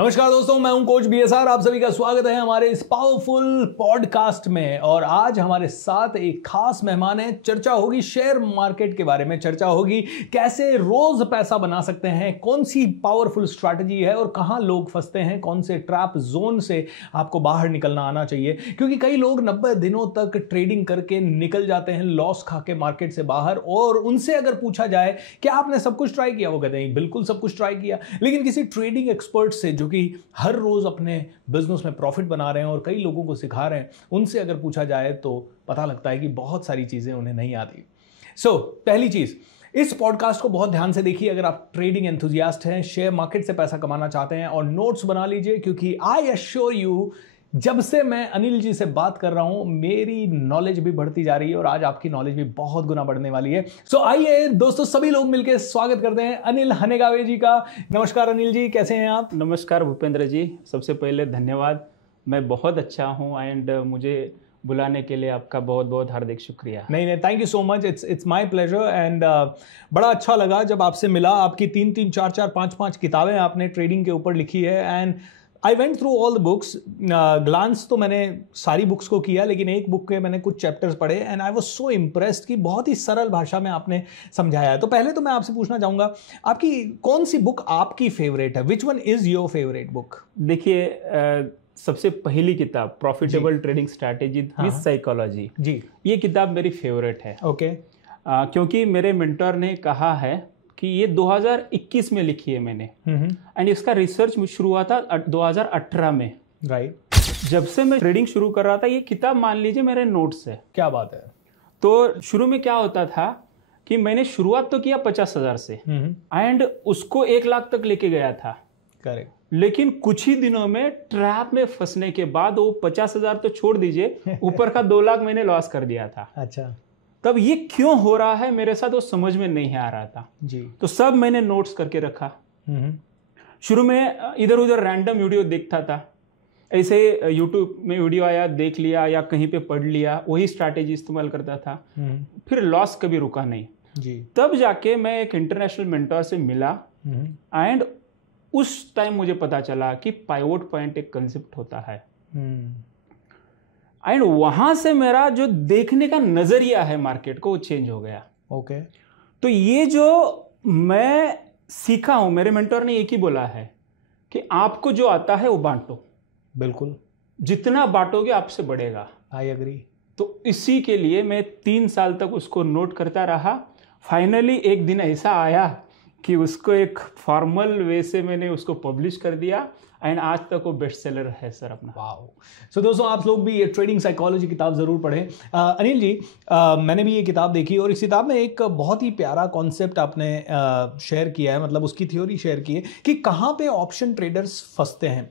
नमस्कार दोस्तों, मैं हूं कोच बीएसआर। आप सभी का स्वागत है हमारे इस पावरफुल पॉडकास्ट में। और आज हमारे साथ एक खास मेहमान है। चर्चा होगी शेयर मार्केट के बारे में, चर्चा होगी कैसे रोज पैसा बना सकते हैं, कौन सी पावरफुल स्ट्रैटेजी है और कहां लोग फंसते हैं, कौन से ट्रैप जोन से आपको बाहर निकलना आना चाहिए। क्योंकि कई लोग 90 दिनों तक ट्रेडिंग करके निकल जाते हैं लॉस खा के मार्केट से बाहर, और उनसे अगर पूछा जाए कि आपने सब कुछ ट्राई किया, वो कहते हैं बिल्कुल सब कुछ ट्राई किया। लेकिन किसी ट्रेडिंग एक्सपर्ट से जो कि हर रोज अपने बिजनेस में प्रॉफिट बना रहे हैं और कई लोगों को सिखा रहे हैं, उनसे अगर पूछा जाए तो पता लगता है कि बहुत सारी चीजें उन्हें नहीं आती। पहली चीज, इस पॉडकास्ट को बहुत ध्यान से देखिए। अगर आप ट्रेडिंग एंथुजियास्ट हैं, शेयर मार्केट से पैसा कमाना चाहते हैं, और नोट्स बना लीजिए, क्योंकि आई एश्योर यू, जब से मैं अनिल जी से बात कर रहा हूं मेरी नॉलेज भी बढ़ती जा रही है और आज आपकी नॉलेज भी बहुत गुना बढ़ने वाली है। आइए दोस्तों, सभी लोग मिलकर स्वागत करते हैं अनिल हनेगावे जी का। नमस्कार अनिल जी, कैसे हैं आप? नमस्कार भूपेंद्र जी, सबसे पहले धन्यवाद। मैं बहुत अच्छा हूं एंड मुझे बुलाने के लिए आपका बहुत बहुत हार्दिक शुक्रिया। नहीं, thank you so much. It's my pleasure and बड़ा अच्छा लगा जब आपसे मिला। आपकी 3-3, 4-4, 5-5 किताबें आपने ट्रेडिंग के ऊपर लिखी है and I went through all the books. Glance तो मैंने सारी बुक्स को किया, लेकिन एक बुक के मैंने कुछ चैप्टर्स पढ़े and I was so impressed कि बहुत ही सरल भाषा में आपने समझाया है। तो पहले तो मैं आपसे पूछना चाहूँगा, आपकी कौन सी बुक आपकी फेवरेट है? Which one is your favourite book? देखिए, सबसे पहली किताब profitable trading strategy with psychology जी, ये किताब मेरी फेवरेट है। ओके। क्योंकि मेरे मेंटर ने कहा है कि ये 2021 में लिखी है मैंने, एंड इसका रिसर्च शुरू हुआ था 2018 में। राइट। जब से मैं ट्रेडिंग शुरू कर रहा था, ये किताब मान लीजिए मेरे नोट्स है। क्या बात है। तो शुरू में क्या होता था कि मैंने शुरुआत तो किया 50,000 से एंड उसको 1 लाख तक लेके गया था। करेक्ट। लेकिन कुछ ही दिनों में ट्रैप में फंसने के बाद वो 50,000 तो छोड़ दीजिए, ऊपर का 2 लाख मैंने लॉस कर दिया था। अच्छा। तब ये क्यों हो रहा है मेरे साथ, वो समझ में नहीं आ रहा था जी। तो सब मैंने नोट्स करके रखा। शुरू में इधर उधर रैंडम वीडियो देखता था, ऐसे यूट्यूब में वीडियो आया देख लिया या कहीं पे पढ़ लिया, वही स्ट्रैटेजी इस्तेमाल करता था। फिर लॉस कभी रुका नहीं जी। तब जाके मैं एक इंटरनेशनल मेंटर से मिला एंड उस टाइम मुझे पता चला कि पाइवोट पॉइंट एक कंसेप्ट होता है। एंड वहां से मेरा जो देखने का नजरिया है मार्केट को, वो चेंज हो गया। ओके। तो ये जो मैं सीखा हूं, मेरे मेंटर ने एक ही बोला है कि आपको जो आता है वो बांटो। बिल्कुल। जितना बांटोगे आपसे बढ़ेगा। I agree. तो इसी के लिए मैं 3 साल तक उसको नोट करता रहा। फाइनली एक दिन ऐसा आया कि उसको एक फॉर्मल वे से मैंने उसको पब्लिश कर दिया एंड आज तक वो बेस्ट सेलर है सर अपना। वाओ। दोस्तों, आप लोग भी ये ट्रेडिंग साइकोलॉजी किताब जरूर पढ़ें। अनिल जी, मैंने भी ये किताब देखी और इस किताब में एक बहुत ही प्यारा कॉन्सेप्ट आपने शेयर किया है, मतलब उसकी थ्योरी शेयर की है कि कहाँ पे ऑप्शन ट्रेडर्स फंसते हैं।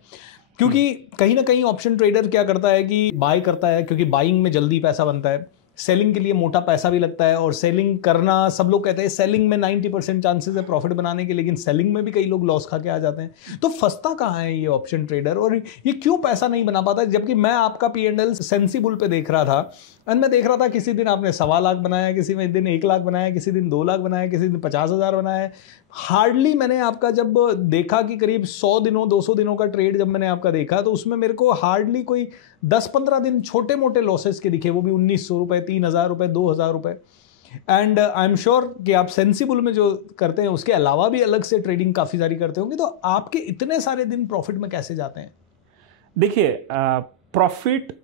क्योंकि कहीं ना कहीं ऑप्शन ट्रेडर क्या करता है कि बाय करता है, क्योंकि बाइंग में जल्दी पैसा बनता है, सेलिंग के लिए मोटा पैसा भी लगता है, और सेलिंग करना, सब लोग कहते हैं सेलिंग में 90% चांसेस है प्रॉफिट बनाने के, लेकिन सेलिंग में भी कई लोग लॉस खा के आ जाते हैं। तो फंसता कहाँ है ये ऑप्शन ट्रेडर, और ये क्यों पैसा नहीं बना पाता? जबकि मैं आपका P&L सेंसिबल पे देख रहा था एंड मैं देख रहा था किसी दिन आपने 1.25 लाख बनाया, किसी दिन 1 लाख बनाया, किसी दिन 2 लाख बनाया, किसी दिन 50,000 बनाया। हार्डली मैंने आपका जब देखा कि करीब 100 दिनों 200 दिनों का ट्रेड जब मैंने आपका देखा, तो उसमें मेरे को हार्डली कोई 10-15 दिन छोटे मोटे लॉसेस के दिखे, वो भी 1,900 रुपए, 3,000 रुपए, 2,000 रुपए। एंड आई एम श्योर कि आप सेंसिबल में जो करते हैं उसके अलावा भी अलग से ट्रेडिंग काफ़ी सारी करते होंगे। तो आपके इतने सारे दिन प्रॉफिट में कैसे जाते हैं? देखिए, प्रॉफिट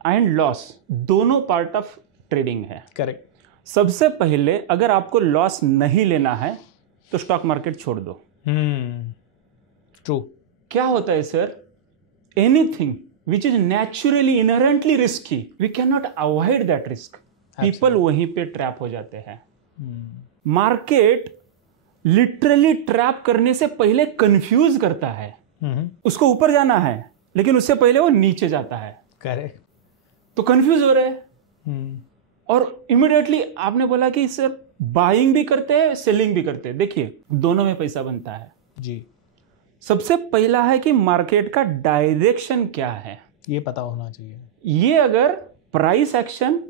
एंड लॉस दोनों पार्ट ऑफ ट्रेडिंग है। करेक्ट। सबसे पहले अगर आपको लॉस नहीं लेना है तो स्टॉक मार्केट छोड़ दो। ट्रू। क्या होता है sir, anything which is naturally inherently risky, we can not avoid that risk. People वहीं पे ट्रैप हो जाते हैं। मार्केट लिटरली ट्रैप करने से पहले कंफ्यूज करता है। उसको ऊपर जाना है लेकिन उससे पहले वो नीचे जाता है। करेक्ट। तो कंफ्यूज हो रहे हैं और इमीडिएटली आपने बोला कि सर बाइंग भी करते हैं, सेलिंग भी करते हैं। देखिए, दोनों में पैसा बनता है जी। सबसे पहला है कि मार्केट का डायरेक्शन क्या है, ये पता होना चाहिए। ये अगर प्राइस एक्शन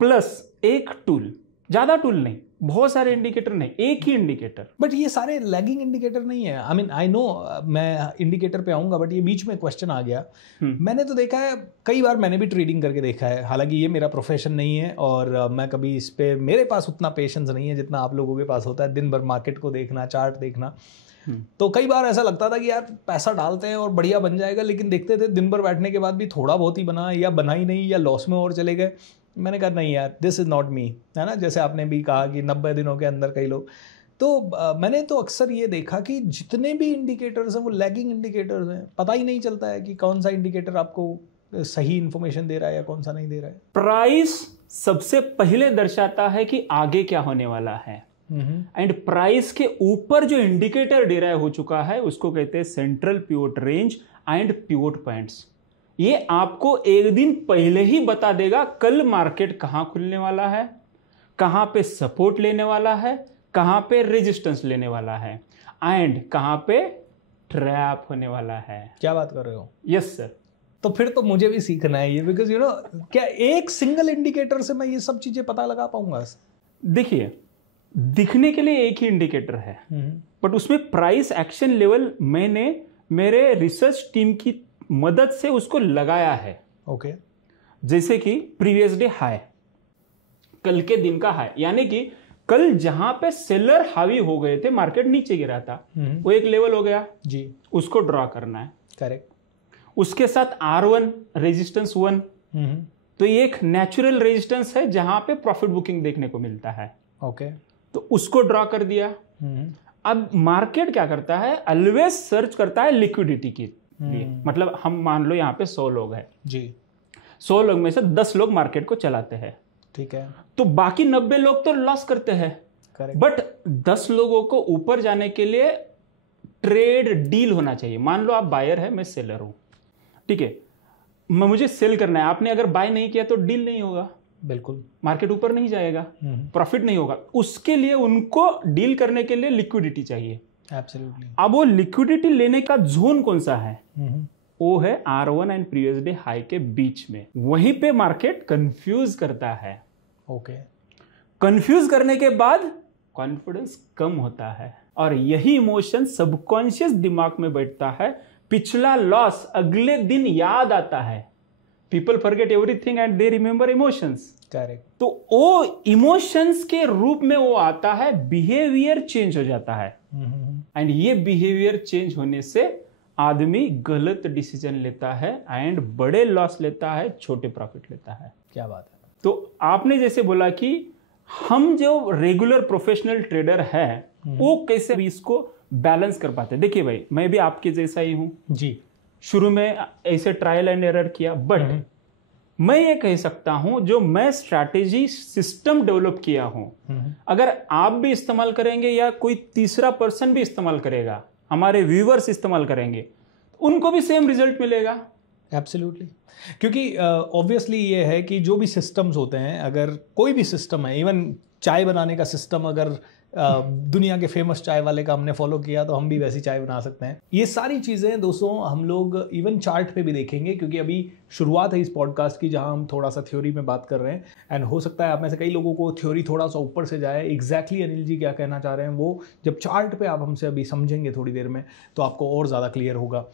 प्लस एक टूल, ज्यादा टूल नहीं, बहुत सारे इंडिकेटर नहीं, एक ही इंडिकेटर। बट ये सारे लैगिंग इंडिकेटर नहीं है। आई मीन आई नो, मैं इंडिकेटर पे आऊंगा, बट ये बीच में क्वेश्चन आ गया। मैंने तो देखा है कई बार, मैंने भी ट्रेडिंग करके देखा है, हालांकि ये मेरा प्रोफेशन नहीं है और मैं कभी इस पे, मेरे पास उतना पेशेंस नहीं है जितना आप लोगों के पास होता है, दिन भर मार्केट को देखना, चार्ट देखना। तो कई बार ऐसा लगता था कि यार पैसा डालते हैं और बढ़िया बन जाएगा, लेकिन देखते थे दिन भर बैठने के बाद भी थोड़ा बहुत ही बना, या बना ही नहीं, या लॉस में और चले गए। मैंने कहा नहीं यार, दिस इज़ नॉट मी, है ना। जैसे आपने भी कहा कि 90 दिनों के अंदर कई लोग, तो मैंने तो अक्सर ये देखा कि जितने भी इंडिकेटर्स हैं वो लैगिंग इंडिकेटर्स हैं। पता ही नहीं चलता है कि कौन सा इंडिकेटर आपको सही इन्फॉर्मेशन दे रहा है या कौन सा नहीं दे रहा है। प्राइस सबसे पहले दर्शाता है कि आगे क्या होने वाला है, एंड प्राइस के ऊपर जो इंडिकेटर डिराइव हो चुका है उसको कहते हैं central pivot range and pivot points. ये आपको एक दिन पहले ही बता देगा कल मार्केट कहां खुलने वाला है, कहां पे सपोर्ट लेने वाला है, कहां पे रेजिस्टेंस लेने वाला है, एंड कहां पे ट्रैप होने वाला है। क्या बात कर रहे हो? Yes sir. तो फिर तो मुझे भी सीखना है ये, बिकॉज यू नो, क्या एक सिंगल इंडिकेटर से मैं ये सब चीजें पता लगा पाऊंगा? देखिए, दिखने के लिए एक ही इंडिकेटर है, बट उसमें प्राइस एक्शन लेवल मैंने मेरे रिसर्च टीम की मदद से उसको लगाया है। ओके। जैसे कि प्रीवियस डे हाई, कल के दिन का हाई, यानी कि कल जहां पे सेलर हावी हो गए थे, मार्केट नीचे गिरा था, वो एक लेवल हो गया जी, उसको ड्रॉ करना है। करेक्ट। उसके साथ R1 रेजिस्टेंस 1, तो ये एक नेचुरल रेजिस्टेंस है जहां पे प्रॉफिट बुकिंग देखने को मिलता है। ओके। तो उसको ड्रॉ कर दिया। अब मार्केट क्या करता है, ऑलवेज सर्च करता है लिक्विडिटी के लिए। मतलब हम मान लो यहाँ पे 100 लोग हैं जी, 100 लोग में से 10 लोग मार्केट को चलाते हैं, ठीक है, तो बाकी 90 लोग तो लॉस करते हैं। बट 10 लोगों को ऊपर जाने के लिए ट्रेड डील होना चाहिए। मान लो आप बायर है, मैं सेलर हूं, ठीक है, मुझे सेल करना है, आपने अगर बाय नहीं किया तो डील नहीं होगा, बिल्कुल, मार्केट ऊपर नहीं जाएगा, प्रॉफिट नहीं होगा। उसके लिए उनको डील करने के लिए लिक्विडिटी चाहिए। एब्सोल्युटली। अब वो लिक्विडिटी लेने का जोन कौन सा है? वो है R1 and previous day high के बीच में। वहीं पे मार्केट कंफ्यूज करता है। ओके। कंफ्यूज करने के बाद कॉन्फिडेंस कम होता है, और यही इमोशन सबकॉन्शियस दिमाग में बैठता है। पिछला लॉस अगले दिन याद आता है। People forget everything and they remember emotions. Correct. तो वो इमोशंस के रूप में वो आता है, बिहेवियर चेंज हो जाता है, एंड ये बिहेवियर चेंज होने से आदमी गलत डिसीजन लेता है एंड बड़े लॉस लेता है, छोटे प्रॉफिट लेता है। क्या बात है। तो आपने जैसे बोला कि हम जो रेगुलर प्रोफेशनल ट्रेडर है वो कैसे इसको बैलेंस कर पाते हैं। देखिए भाई, मैं भी आपके जैसा ही हूं जी। शुरू में ऐसे ट्रायल एंड एरर किया, बट मैं ये कह सकता हूं जो मैं स्ट्रैटेजी सिस्टम डेवलप किया हूं, अगर आप भी इस्तेमाल करेंगे या कोई तीसरा पर्सन भी इस्तेमाल करेगा, हमारे व्यूअर्स इस्तेमाल करेंगे, उनको भी सेम रिजल्ट मिलेगा। एब्सोल्युटली। क्योंकि ऑब्वियसली ये है कि जो भी सिस्टम्स होते हैं, अगर कोई भी सिस्टम है, इवन चाय बनाने का सिस्टम, अगर दुनिया के फेमस चाय वाले का हमने फॉलो किया तो हम भी वैसी चाय बना सकते हैं। ये सारी चीज़ें दोस्तों हम लोग इवन चार्ट पे भी देखेंगे, क्योंकि अभी शुरुआत है इस पॉडकास्ट की जहां हम थोड़ा सा थ्योरी में बात कर रहे हैं, एंड हो सकता है आप में से कई लोगों को थ्योरी थोड़ा सा ऊपर से जाए। एग्जैक्टली अनिल जी क्या कहना चाह रहे हैं वो जब चार्ट पे आप हमसे अभी समझेंगे थोड़ी देर में, तो आपको और ज़्यादा क्लियर होगा।